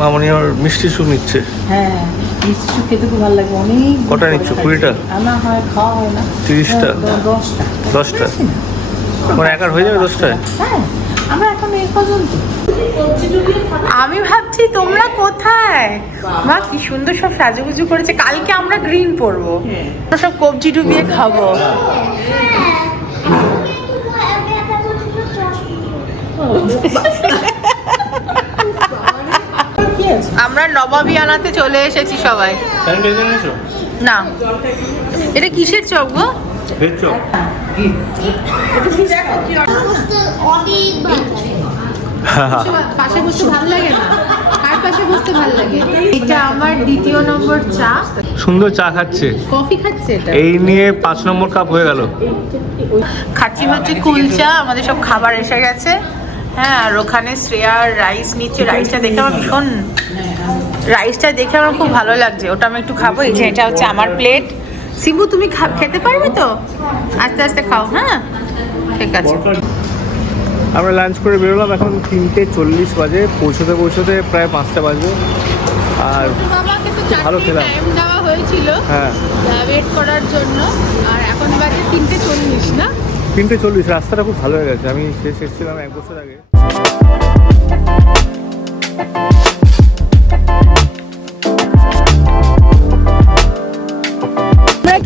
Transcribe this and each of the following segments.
মামনি আমার মিষ্টি সুপ নিচ্ছে। হ্যাঁ মিষ্টি সুপ খেতে খুব ভালো লাগে। অনেক কটা নিচ্ছ? কুড়িটা? আনা হয় খাওয়া হয় না। তিরিশটা? হ্যাঁ, দশটা। দশটা? মানে একার হয়ে যাবে দশটায়? হ্যাঁ আমরা এখন এই পর্যন্ত। আমি ভাবছি তোমরা কোথায়? মা কি সুন্দর সব সাজুগুজু করেছে। কালকে আমরা গ্রিন পরবো। সব কবজি ডুবিয়ে খাব। আমরা নবাবী আনাতে চলে এসেছি সবাই। না। এটা কিসের চপ গো? পাশে বসতে ভালো লাগে না? কার পাশে বসতে ভালো লাগে? এটা আমার দ্বিতীয় নম্বর চা। সুন্দর চা খাচ্ছে। কফি খাচ্ছে এটা। এই নিয়ে পাঁচ নম্বর কাপ হয়ে গেল। খাচ্ছি হচ্ছে কুলচা আমাদের সব খাবার এসে গেছে। হ্যাঁ আর ওখানে শ্রেয়ার রাইস নিচ্ছে। রাইসটা দেখে আমার ভীষণ রাইসটা দেখে আমার খুব ভালো লাগছে। ওটা আমি একটু খাব। এই যে এটা হচ্ছে আমার প্লেট সিম্বু তুমি খা- খেতে পারবে তো? আস্তে আস্তে খাও হ্যাঁ? ঠিক আছে। আমরা লাঞ্চ করে বেরোলাম। এখন তিনটে চল্লিশ বাজে। পৌঁছতে পৌঁছতে প্রায় পাঁচটা বাজবে। আর ভালো খেলাম। দেওয়া হয়েছিল। হ্যাঁ। ওয়েট করার জন্য। আর এখন বাজে তিনটে চল্লিশ না? তিনটে চল্লিশ। রাস্তাটা খুব ভালো হয়ে গেছে। আমি শেষ এসেছিলাম এক বছর আগে।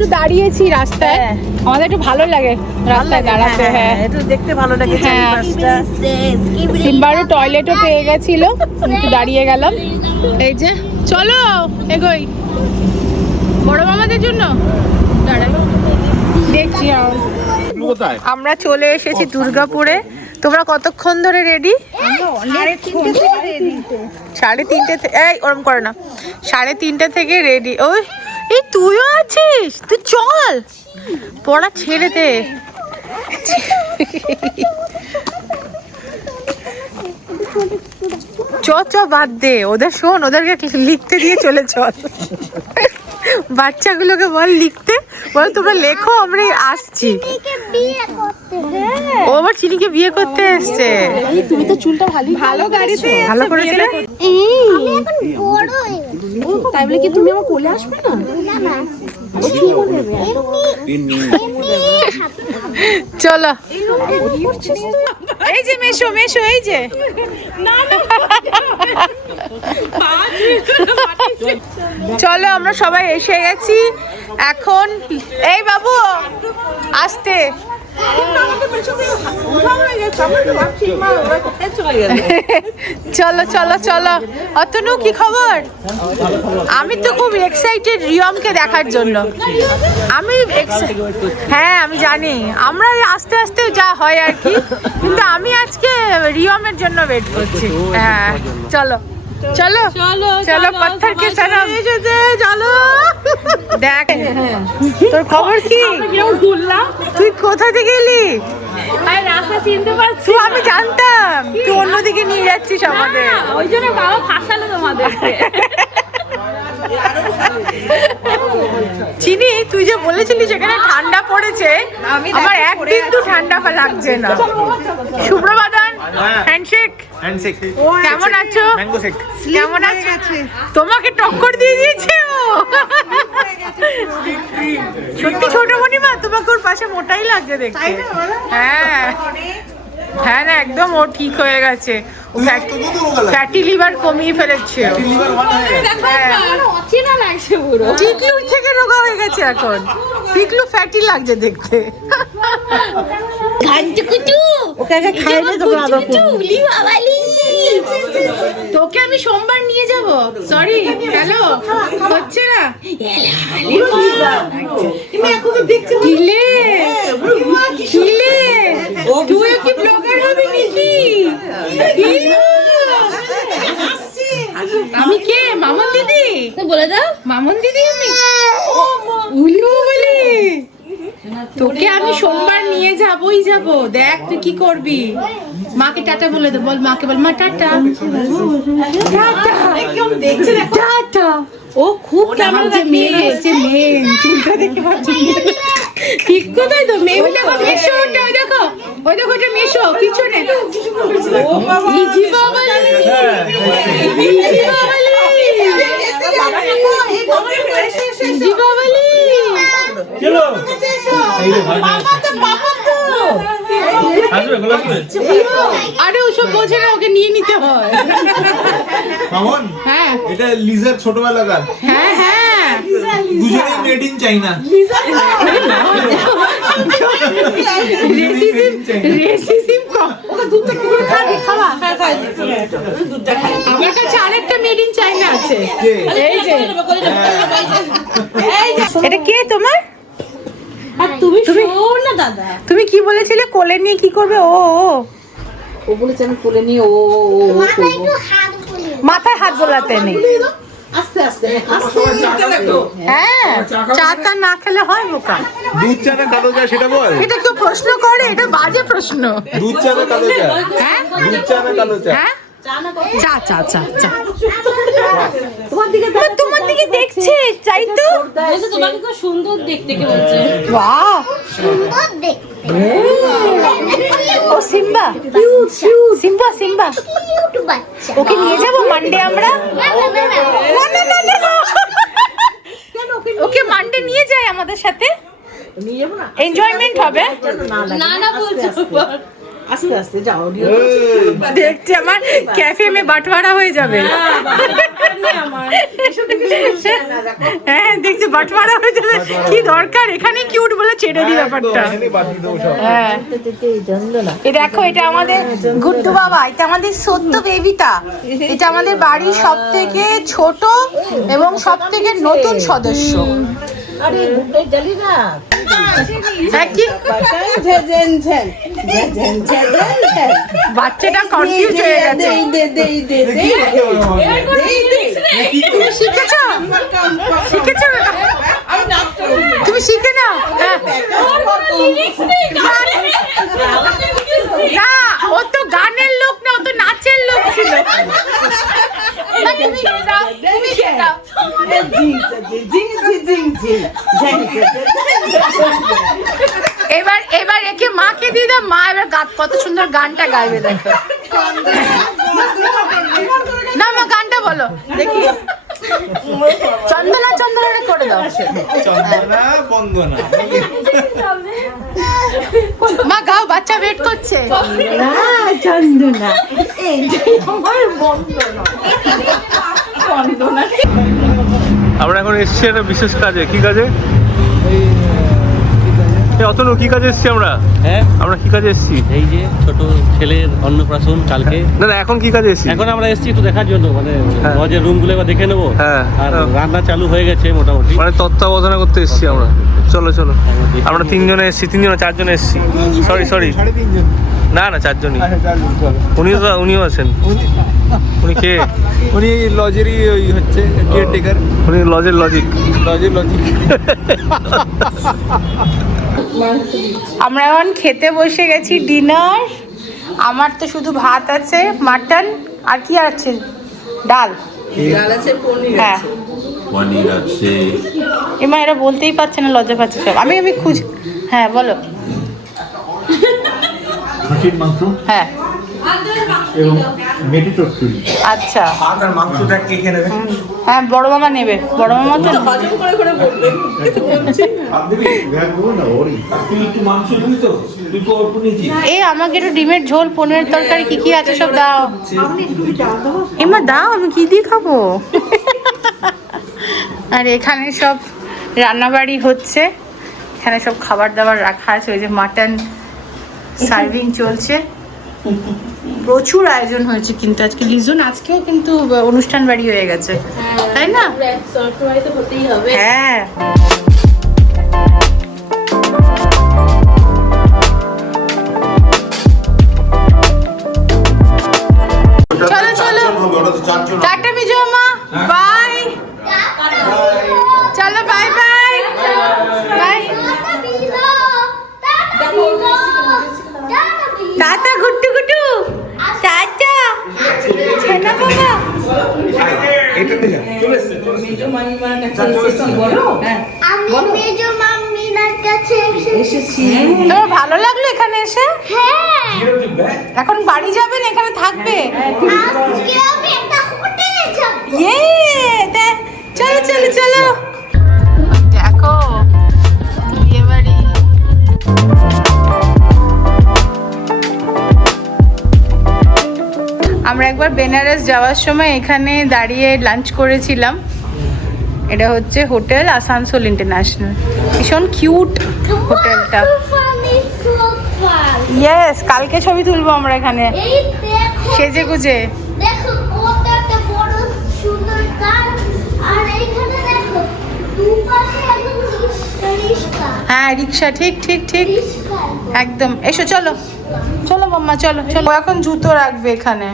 একটু দাঁড়িয়েছি রাস্তায়। আমাদের একটু ভালো লাগে রাস্তায় দাঁড়াতে হ্যাঁ একটু দেখতে ভালো লাগে হ্যাঁ। চারিপাশটা। সিম্বারও টয়লেটও পেয়ে গেছিল একটু দাঁড়িয়ে গেলাম। এই যে চলো এগোই। বড় মামাদের জন্য? দেখছি আম। আমরা চলে এসেছি দুর্গাপুরে। তোমরা কতক্ষণ ধরে রেডি সাড়ে তিনটে এই ওরম করে না। সাড়ে তিনটে থেকে রেডি ওই এই তুইও আছিস? তুই চল। পড়া ছেড়ে দে। চ চ বাদ দে। ওদের শোন ওদেরকে লিখতে দিয়ে চলে চল। বাচ্চাগুলোকে বল লিখতে। বল তোমরা লেখো আমরা আসছি। ও আবার চিনিকে বিয়ে করতে এসছে। তুমি তো চুলটা ভালো ভালো গাড়িতে ভালো করে তাই বলে কি তুমি আমার কোলে আসবে না? চলো। এই যে মেশো মেশো এই যে। চলো আমরা সবাই এসে গেছি। এখন এই বাবু আসতে। চলো চলো চলো। অতনু, কি খবর? আমি তো খুব এক্সাইটেড রিয়মকে দেখার জন্য। আমি হ্যাঁ আমি জানি। আমরা আস্তে আস্তে যা হয় আর কি। কিন্তু আমি আজকে রিয়মের জন্য ওয়েট করছি। হ্যাঁ চলো। চলো চলো পাথর কে সনম চলো দেখ তোর খবর কি? তুই কোথা থেকে এলি? রাস্তা চিনতে পারছি আমি জানতাম। তুই অন্যদিকে নিয়ে যাচ্ছিস আমাদের। ওই জন্য বাবা ফাঁসালো চিনি তুই যে বলেছিলি সেখানে ঠান্ডা পড়েছে আমার একদিন তো ঠান্ডা লাগছে না। সুপ্রভাতন হ্যান্ডশেক কেমন আছো? কেমন আছো? তোমাকে টক্কর দিয়ে দিয়েছে ও। সত্যি ছোট মণিমা তোমাকে ওর পাশে মোটাই লাগছে দেখতে। হ্যাঁ। হ্যাঁ না একদম ও ঠিক হয়ে গেছে। ফ্যাটি লিভার কমিয়ে ফেলেছে। ও। হ্যাঁ। থেকে রোগা হয়ে গেছে এখন। টিকলু ফ্যাটি লাগছে দেখতে। তোকে আমি সোমবার নিয়ে যাব। সরি হ্যালো হচ্ছে না? কিলে কিলে তুইও কি ব্লগার হবি নাকি? আমি কে? মামন দিদি? বলে দাও। মামন দিদি আমি? বলি তোকে আমি সোমবার নিয়ে যাবই যাব। দেখ তুই কি করবি? মাকে টাটা বলে দে বল মাকে বল। মা টাটা। টাটা। ও খুব কেমন যে মেয়ে। এসছে মেয়ে। চুলটা দেখে পাচ্ছি ঠিক কোথায় তো? মেয়ে দেখো মেশো ওটা ওই দেখো ওই দেখো ওটা মেশো পিছনে। ইজি বাবা ইজি বাবা আরে ওসব বোঝে না ওকে নিয়ে নিতে হয়। হ্যাঁ। এটা লিজার ছোটবেলাকার হ্যাঁ হ্যাঁ। দুজনেই মেড ইন চাইনা রেসিসিম রেসিসিম আমার কাছে আছে। এই যে। এটা কে তোমার? আর তুমি না দাদা। তুমি কি বলেছিলে? কোলে নিয়ে কি করবে? ও ও বলেছে আমি কোলে নিয়ে ও ও মাথায় হাত বোলাতে নেই। আস্তে আস্তে আস্তে। আস্তে হ্যাঁ চা টা না খেলে হয় বোকা। দুধ চা না কালো চা সেটা বল। এটা কেউ প্রশ্ন করে এটা বাজে প্রশ্ন। দুধ চা না কালো চা? হ্যাঁ? দুধ চা না কালো চা? হ্যাঁ? চা চা চা চা তোমার দিকে মা, তোমার দিকে দেখছে চাই তো। তোমাকে খুব সুন্দর দেখতে কে বলছে? বাহ ও সিম্বা। Simba Simba. ওকে নিয়ে যাব মানডে আমরা? না, না, না, না, না। ওকে মানডে নিয়ে যাই আমাদের সাথে। নিয়ে যাব না? এনজয়মেন্ট হবে। না বলছে আস্তে আস্তে যাও দেখছি আমার ক্যাফে মে বাটওয়ারা হয়ে যাবে। হ্যাঁ দেখছি বাটওয়ারা হয়ে যাবে। কি দরকার? এখানে কিউট বলে ছেড়ে দিই ব্যাপারটা। দেবো সব। হ্যাঁ। এই দেখো এটা আমাদের গুড্ডু বাবা এটা আমাদের সত্য বেবিটা। এটা আমাদের বাড়ির সব থেকে ছোট এবং সব থেকে নতুন সদস্য। আরে গুড্ডাই জালি না। হ্যাঁ বাচ্চাটা কনফিউজ হয়ে গেছে তুমি শিখেছো শিখেছো তুমি শিখে নাও হ্যাঁ। না ও তো গানের লোক না ও তো নাচের লোক ছিল তুমি শিখে দাও, তুমি শিখে দাও। এবার এবার একে মাকে দিয়ে দাও মা এবার গা- কত সুন্দর গানটা গাইবে দেখো। না মা গানটা বলো। দেখি। চন্দনা চন্দনা করে দাও। চন্দনা বন্দনা। মা গাও বাচ্চা ওয়েট করছে। চন্দনা আমরা এখন এসেছি একটা বিশেষ কাজে। কি কাজে? এই অতনু কি কাজে এসেছি আমরা? হ্যাঁ? আমরা কি কাজে এসেছি? এই যে ছোট ছেলের অন্নপ্রাশন কালকে। না না এখন কি কাজে এসেছি? এখন আমরা এসেছি একটু দেখার জন্য মানে হ্যাঁ। লজের রুমগুলো এবার দেখে নেব। হ্যাঁ। আর হ্যাঁ। রান্না চালু হয়ে গেছে মোটামুটি। মানে তত্ত্বাবধানা করতে এসেছি আমরা। চলো চলো। আমরা তিনজনে এসেছি তিনজনে চারজনে এসেছি। সরি সরি না না চারজনই। আচ্ছা চারজন উনিও তো উনিও আছেন। উনি কে? উনি লজেরই ওই হচ্ছে কেয়ারটেকার উনি লজের লজিক লজের লজিক আমরা এখন খেতে বসে গেছি ডিনার আমার তো শুধু ভাত আছে মাটন আর কি আছে? ডাল। ডাল আছে হ্যাঁ। পনির আছে এমা এরা বলতেই পারছে না লজ্জা পাচ্ছে সব। আমি আমি খুঁজ হ্যাঁ বলো। খাসির মাংস? হ্যাঁ। এবং মেথি চচ্চড়ি আচ্ছা। আপনার মাংসটা কে খেয়ে নেবে? হ্যাঁ বড় মামা নেবে। বড় মামা তো তুই একটু মাংস নিবি তো? তুই তো অল্প নিয়েছিস এ আমাকে একটু ডিমের ঝোল পনিরের তরকারি কি কি আছে সব দাও। এমা দাও আমি কি দিয়ে খাব? আর এখানে সব রান্নাবাড়ি হচ্ছে। এখানে সব খাবার দাবার রাখা আছে ওই যে মাটন সার্ভিং চলছে। প্রচুর আয়োজন হয়েছে কিন্তু আজকে। লিজুন আজকেও কিন্তু অনুষ্ঠান বাড়ি হয়ে গেছে। তাই না? হ্যাঁ। চলো চলো টাটা মিজো মা বাই চলো bye bye bye tata Guttu Guttu tata আমি মেজো কাছে এসেছি। তোমার ভালো লাগল এখানে এসে? হ্যাঁ। এখন বাড়ি যাবেন এখানে থাকবে? আজকে আমি একটা হোটেলে যাব। ইয়ে চলো চলো চলো। একবার বেনারস যাওয়ার সময় এখানে দাঁড়িয়ে লাঞ্চ করেছিলাম। এটা হচ্ছে হোটেল আসানসোল ইন্টারন্যাশনাল। ভীষণ কিউট হোটেলটা। ইয়েস কালকে ছবি তুলবো আমরা এখানে। সেজে গুজে। হ্যাঁ রিক্সা ঠিক ঠিক ঠিক। একদম। এসো চলো। চলো মাম্মা চলো চলো। এখন জুতো রাখবে এখানে।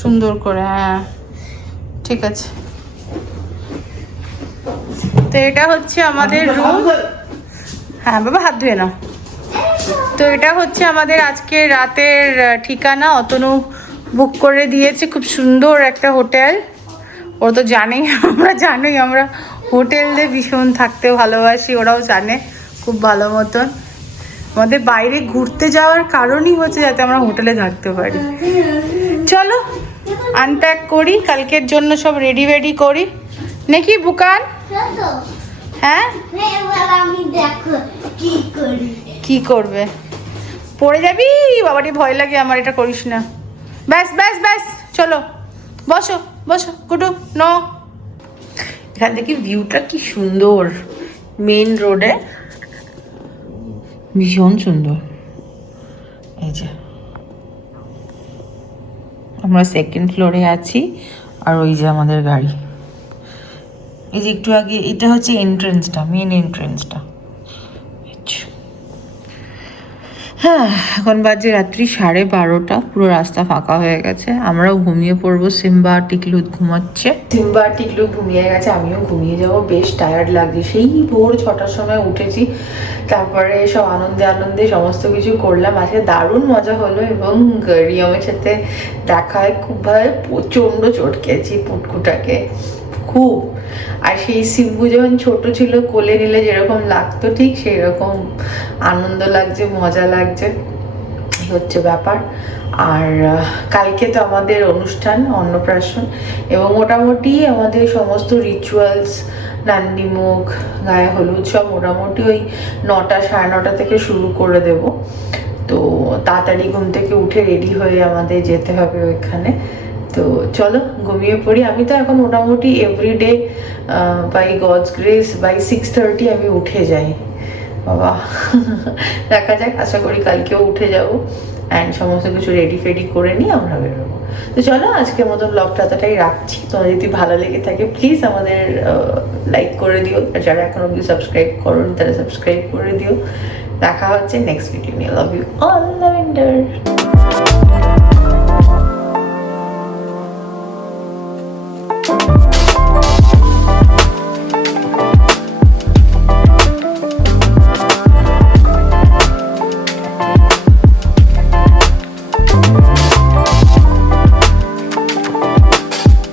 সুন্দর করে হ্যাঁ। ঠিক আছে। তো এটা হচ্ছে আমাদের রুম হ্যাঁ বাবা হাত ধুয়ে নাও। তো এটা হচ্ছে আমাদের আজকে রাতের ঠিকানা। অতনু বুক করে দিয়েছে খুব সুন্দর একটা হোটেল ও তো জানেই আমরা জানি আমরা হোটেলে ভীষণ থাকতে ভালোবাসি ওরাও জানে খুব ভালো মতন। আমাদের বাইরে ঘুরতে যাওয়ার কারণই হচ্ছে যাতে আমরা হোটেলে থাকতে পারি। চলো আনপ্যাক করি, কালকের জন্য সব রেডি রেডি করি। নাকি, বুকান? হ্যাঁ? কি করবে? পড়ে যাবি? বাবাটি ভয় লাগে আমার, এটা করিস না। ব্যাস ব্যাস ব্যাস, চলো। বসো বসো, কুটু ন এখান থেকে ভিউটা কি সুন্দর। মেন রোডে ভীষণ সুন্দর। এই যে। আমরা সেকেন্ড ফ্লোরে আছি, আর ওই যে আমাদের গাড়ি। এই যে একটু আগে, এটা হচ্ছে এন্ট্রেন্সটা মেন এন্ট্রেন্সটা হ্যাঁ এখন বাজে রাত্রি সাড়ে বারোটা। পুরো রাস্তা ফাঁকা হয়ে গেছে। আমরাও ঘুমিয়ে পড়ব। সিম্বা টিকলু ঘুমাচ্ছে। সিম্বা টিকলু ঘুমিয়ে গেছে, আমিও ঘুমিয়ে যাব। বেশ টায়ার্ড লাগছে। সেই ভোর ছটার সময় উঠেছি। তারপরে সব আনন্দে আনন্দে সমস্ত কিছু করলাম। আজকে দারুণ মজা হলো এবং রিয়মের সাথে দেখা হয়। খুব ভাবে প্রচণ্ড চটকেছি পুটকুটাকে। খুব। আর সেই শিবু যখন ছোট ছিল, কোলে নিলে যেরকম লাগতো, ঠিক সেই রকম আনন্দ লাগছে, মজা লাগছে, এই হচ্ছে ব্যাপার। আর কালকে তো আমাদের অনুষ্ঠান, অন্নপ্রাশন, এবং মোটামুটি আমাদের সমস্ত রিচুয়ালস নান্দিমুখ গায়ে হলুদ, সব মোটামুটি ওই নটা, সাড়ে নটা থেকে শুরু করে দেব। তো তাড়াতাড়ি ঘুম থেকে উঠে রেডি হয়ে আমাদের যেতে হবে ওইখানে। তো চলো ঘুমিয়ে পড়ি। আমি তো এখন মোটামুটি everyday by God's grace by six thirty আমি উঠে যাই। বাবা, দেখা যাক, আশা করি কালকেও উঠে যাব। অ্যান্ড সমস্ত কিছু রেডি ফেডি করে নিয়ে আমরা বেরোবো। তো চলো, আজকের মতো ব্লগটা এতটাই রাখছি। তোমার যদি ভালো লেগে থাকে প্লিজ আমাদের লাইক করে দিও। আর যারা এখন অব্দি সাবস্ক্রাইব করুন, তারা সাবস্ক্রাইব করে দিও। দেখা হচ্ছে নেক্সট ভিডিও নিয়ে। Love you all lavender